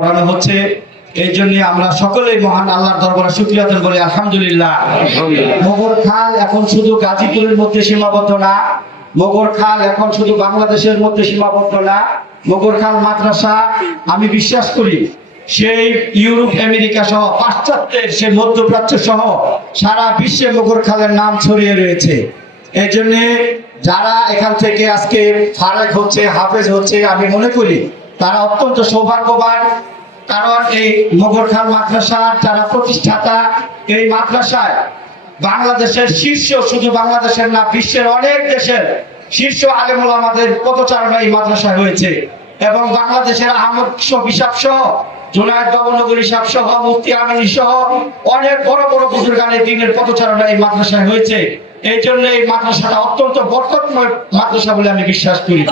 করানো হচ্ছে। এই জন্য আমরা সকলেই মহান আল্লাহর দরবারে শুকরিয়া আদায় করি, আলহামদুলিল্লাহ। মোগরখাল এখন শুধু গাজীপুরের মধ্যে সীমাবদ্ধ না, মোগরখাল এখন শুধু বাংলাদেশের মধ্যে সীমাবদ্ধ না। মোগরখাল মাদ্রাসা আমি বিশ্বাস করি সেই ইউরোপ আমেরিকা সহ পাশ্চাত্যের সে মধ্যপ্রাচ্য সহ সারা বিশ্বে মোগরখালের নাম ছড়িয়ে রয়েছে। এই জন্য যারা এখান থেকে আজকে ফারেক হচ্ছে, হাফেজ হচ্ছে, আমি মনে করি তারা অত্যন্ত সৌভাগ্যবান। কারণ এই মোগরখাল মাদ্রাসার যারা প্রতিষ্ঠাতা, এই মাদ্রাসায় বাংলাদেশের শীর্ষ, শুধু বাংলাদেশের না বিশ্বের অনেক দেশের শীর্ষ আলেম ওলামাদের পদচারণা এই মাদ্রাসায় হয়েছে। এবং বাংলাদেশের আহমদ বিশাপ সহ, জুনায়েদ বাবুনগরী সাহেব সহ, মুফতি আমিনী সহ অনেক বড় বড় বুজুর্গানের দিনের পদচারণা এই মাদ্রাসায় হয়েছে। এই জন্য এই মাদ্রাসাটা অত্যন্ত বরকতময় মাদ্রাসা বলে আমি বিশ্বাস করি।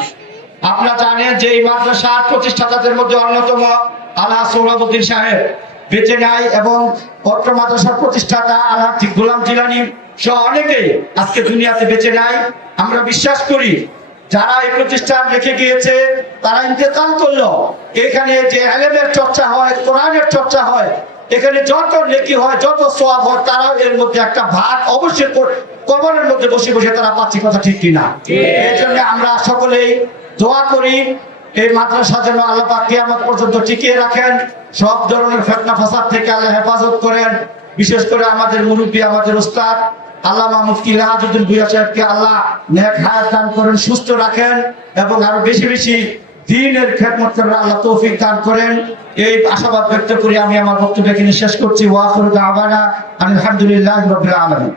আপনারা জানেন যে এই মাদ্রাসার প্রতিষ্ঠাতাদের মধ্যে অন্যতম আল্লাহ সৌরভউদ্দিন সাহেব বেঁচে নাই, এবং পত্র মাদ্রাসার প্রতিষ্ঠাতা আল্লাহ গোলাম জিলানী সহ অনেকেই আজকে দুনিয়াতে বেঁচে নাই। আমরা বিশ্বাস করি যারা এই প্রতিষ্ঠান রেখে গিয়েছে তারা ইন্তেকাল করলো, এখানে যে ইলমের চর্চা হয়, কোরআনের চর্চা হয়, এখানে যত নেকি হয়, যত সওয়াব হয়, তারা এর মধ্যে একটা ভাগ অবশ্যই কবরের মধ্যে বসে বসে তারা পাচ্ছে, কথা ঠিক কিনা? এই জন্য আমরা সকলেই দোয়া করি এই মাদ্রাসা যেন আল্লাহ পাক কিয়ামত পর্যন্ত টিকিয়ে রাখেন, সব ধরনের ফিতনা ফাসাদ থেকে আল্লাহ হেফাজত করেন। বিশেষ করে আমাদের মুরব্বী, আমাদের উস্তাদ আল্লামা মুফতি লাহাজউদ্দিন ভূঁইয়া সাহেবকে আল্লাহ নেক হায়াত দান করেন, সুস্থ রাখেন, এবং আরো বেশি বেশি দ্বীনের খেদমত করার আল্লাহ তৌফিক দান করেন। এই আশাবাদ ব্যক্ত করি আমি আমার বক্তব্য এখানে শেষ করছি। ওয়া আখিরু দাওয়ানা আলহামদুলিল্লাহি রাব্বিল আলামিন।